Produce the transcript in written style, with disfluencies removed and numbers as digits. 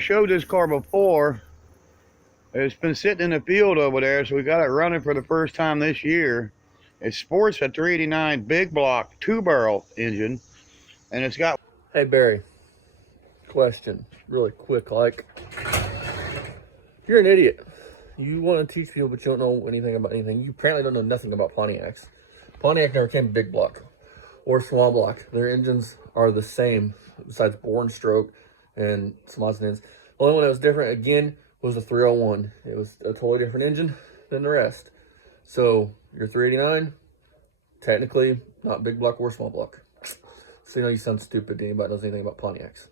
Showed this car before. It's been sitting in the field over there, so we got it running for the first time this year. It sports a 389 big block 2-barrel engine, and it's got... Hey Barry, question, really quick. Like, you're an idiot. You want to teach people, but you don't know anything about anything. You apparently don't know nothing about Pontiacs. Pontiac never came big block or small block. Their engines are the same, besides bore and stroke and some odds and ends. The only one that was different, again, was the 301. It was a totally different engine than the rest. So your 389, technically not big block or small block. So you know you sound stupid to anybody that knows anything about Pontiacs.